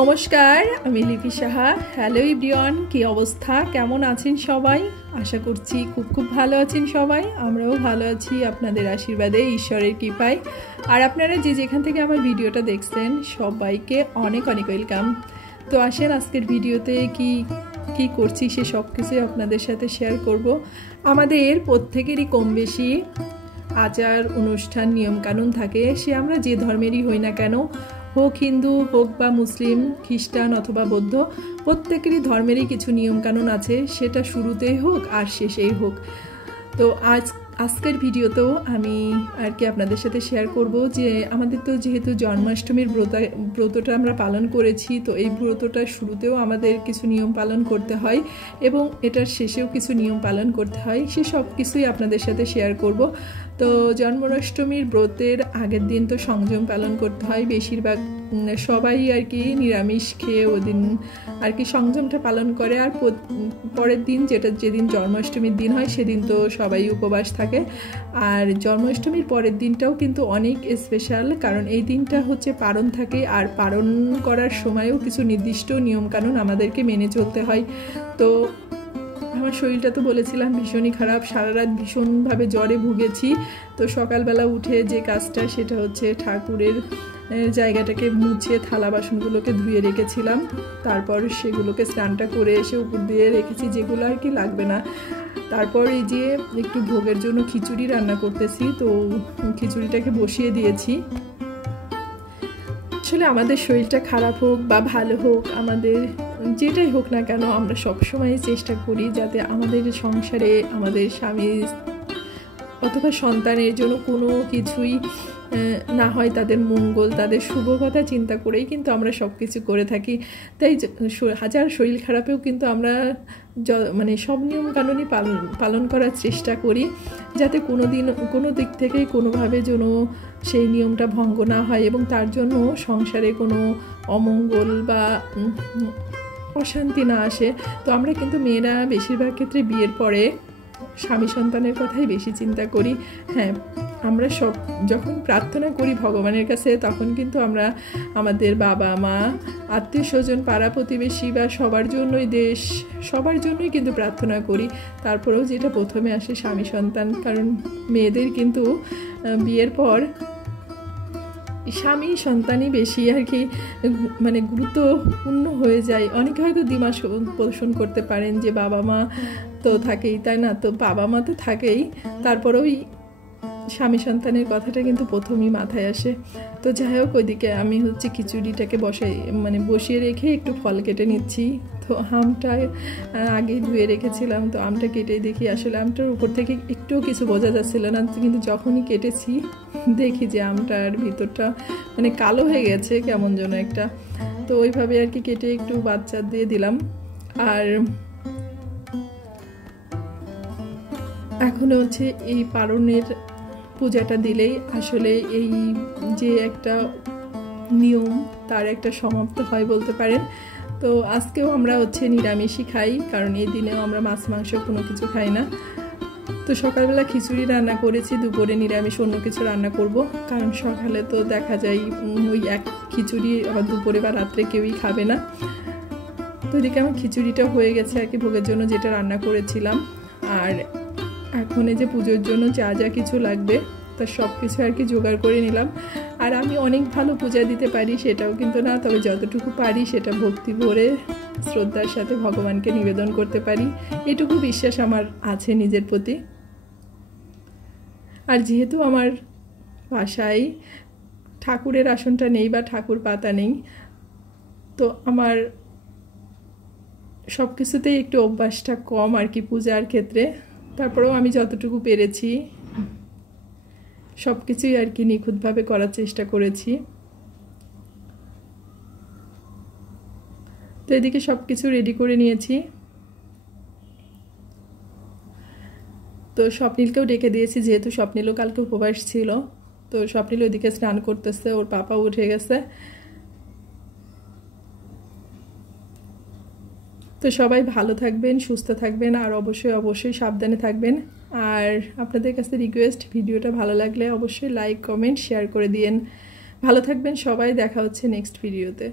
নমস্কার, আমি লিপি সাহা। হ্যালো এভরিওয়ান, কি অবস্থা, কেমন আছেন সবাই? আশা করছি খুব ভালো আছেন সবাই। আমরাও ভালো আছি আপনাদের আশীর্বাদে, ঈশ্বরের কৃপায়। আর আপনারা যে যেখান থেকে আমার ভিডিওটা দেখছেন সবাইকে অনেক অনেক ওয়েলকাম। তো আসেন আজকের ভিডিওতে কি করছি সে সব কিছুই আপনাদের সাথে শেয়ার করব। আমাদের প্রত্যেকেরই কম বেশি আচার অনুষ্ঠান নিয়মকানুন থাকে, সে আমরা যে ধর্মেরই হই না কেন, হোক হিন্দু হোক বা মুসলিম, খ্রিস্টান অথবা বৌদ্ধ, প্রত্যেকেরই ধর্মেরই কিছু নিয়মকানুন আছে, সেটা শুরুতেই হোক আর শেষেই হোক। তো আজকের ভিডিওতেও আমি আর কি আপনাদের সাথে শেয়ার করব যে আমাদের তো যেহেতু জন্মাষ্টমীর ব্রতটা আমরা পালন করেছি, তো এই ব্রতটার শুরুতেও আমাদের কিছু নিয়ম পালন করতে হয় এবং এটার শেষেও কিছু নিয়ম পালন করতে হয়, সে সব কিছুই আপনাদের সাথে শেয়ার করব। তো জন্মাষ্টমীর ব্রতের আগের দিন তো সংযম পালন করতে হয়, বেশিরভাগ সবাই আর কি নিরামিষ খেয়ে ওদিন আর কি সংযমটা পালন করে। আর পরের দিন যেদিন জন্মাষ্টমীর দিন হয় সেদিন তো সবাই উপবাস থাকে। আর জন্মাষ্টমীর পরের দিনটাও কিন্তু অনেক স্পেশাল, কারণ এই দিনটা হচ্ছে পারণ থাকে, আর পারণ করার সময়ও কিছু নির্দিষ্ট নিয়মকানুন আমাদেরকে মেনে চলতে হয়। তো আমার শরীরটা তো বলেছিলাম ভীষণই খারাপ, সারা রাত ভীষণভাবে জ্বরে ভুগেছি। তো সকালবেলা উঠে যে কাজটা সেটা হচ্ছে ঠাকুরের জায়গাটাকে মুছে থালা বাসনগুলোকে ধুয়ে রেখেছিলাম, তারপর সেগুলোকে স্নানটা করে এসে উপর দিয়ে রেখেছি যেগুলো আর কি লাগবে না। তারপর এই যে একটু ভোগের জন্য খিচুড়ি রান্না করতেছি, তো খিচুড়িটাকে বসিয়ে দিয়েছি। আসলে আমাদের শরীরটা খারাপ হোক বা ভালো হোক, আমাদের যেটাই হোক না কেন, আমরা সবসময় চেষ্টা করি যাতে আমাদের সংসারে আমাদের স্বামী অথবা সন্তানের জন্য কোনো কিছুই না হয়, তাদের মঙ্গল, তাদের শুভ কথা চিন্তা করেই কিন্তু আমরা সব কিছু করে থাকি। তাই হাজার শরীর খারাপেও কিন্তু আমরা মানে সব নিয়মকানুনই পালন করার চেষ্টা করি, যাতে কোনো দিক থেকেই কোনোভাবে যেন সেই নিয়মটা ভঙ্গ না হয় এবং তার জন্য সংসারে কোনো অমঙ্গল বা অশান্তি না আসে। তো আমরা কিন্তু মেয়েরা বেশিরভাগ ক্ষেত্রে বিয়ের পরে স্বামী সন্তানের কথাই বেশি চিন্তা করি। হ্যাঁ, আমরা যখন প্রার্থনা করি ভগবানের কাছে, তখন কিন্তু আমরা আমাদের বাবা মা, আত্মীয় স্বজন, পাড়া প্রতিবেশী বা সবার জন্যই, দেশ সবার জন্যই কিন্তু প্রার্থনা করি। তারপরেও যেটা প্রথমে আসে স্বামী সন্তান, কারণ মেয়েদের কিন্তু বিয়ের পর স্বামী সন্তানই বেশি আর কি মানে গুরুত্বপূর্ণ হয়ে যায়। অনেকে হয়তো দ্বিমত পোষণ করতে পারেন যে বাবা মা তো থাকেই, তাই না? তো বাবা মা তো থাকেই, তারপরেও স্বামী সন্তানের কথাটা কিন্তু প্রথমেই মাথায় আসে। তো যাই হোক, ওইদিকে আমি হচ্ছে খিচুড়িটাকে বসিয়ে রেখে একটু ফল কেটে নিচ্ছি। তো আমটা আগেই ধুয়ে রেখেছিলাম, তো আমটা কেটে দেখি আসলে আমটার উপর থেকে একটুও কিছু বোঝা যাচ্ছিল না, কিন্তু যখনই কেটেছি দেখি যে আমটার ভিতরটা মানে কালো হয়ে গেছে কেমন যেন একটা। তো ওইভাবে আর কি কেটে একটু বাচ্চা দিয়ে দিলাম। আর এখন হচ্ছে এই পারণের পূজাটা দিলেই আসলে এই যে একটা নিয়ম তার একটা সমাপ্ত হয় বলতে পারেন। তো আজকেও আমরা হচ্ছে নিরামিষই খাই, কারণ এই দিনেও আমরা মাছ মাংস কোনো কিছু খাই না। তো সকালবেলা খিচুড়ি রান্না করেছি, দুপুরে নিরামিষ অন্য কিছু রান্না করব, কারণ সকালে তো দেখা যায় ওই এক খিচুড়ি আবার দুপুরে বা রাত্রে কেউই খাবে না। তো এদিকে আমার খিচুড়িটা হয়ে গেছে আর কি, ভোগের জন্য যেটা রান্না করেছিলাম। আর এখন এই যে পুজোর জন্য যা যা কিছু লাগবে তার সব কিছু আর কি জোগাড় করে নিলাম। আর আমি অনেক ভালো পূজা দিতে পারি সেটাও কিন্তু না, তবে যতটুকু পারি সেটা ভক্তি ভরে শ্রদ্ধার সাথে ভগবানকে নিবেদন করতে পারি, এটুকু বিশ্বাস আমার আছে নিজের প্রতি। আর যেহেতু আমার বাসায় ঠাকুরের আসনটা নেই বা ঠাকুর পাতা নেই, তো আমার সব কিছুতেই একটু অভ্যাসটা কম আর কি পূজার ক্ষেত্রে। তারপরেও আমি যতটুকু পেরেছি সব কিছুই আর কি নিখুঁতভাবে করার চেষ্টা করেছি। তো এদিকে সব কিছু রেডি করে নিয়েছি। তো স্বপ্নীলকেও ডেকে দিয়েছি, যেহেতু স্বপ্নীলও কালকে উপবাস ছিল। তো স্বপ্নীল ওইদিকে স্নান করতেছে, ওর পাপা উঠে গেছে। তো সবাই ভালো থাকবেন, সুস্থ থাকবেন, আর অবশ্যই সাবধানে থাকবেন। আর আপনাদের কাছে রিকোয়েস্ট, ভিডিওটা ভালো লাগলে অবশ্যই লাইক কমেন্ট শেয়ার করে দিয়েন। ভালো থাকবেন সবাই, দেখা হচ্ছে নেক্সট ভিডিওতে।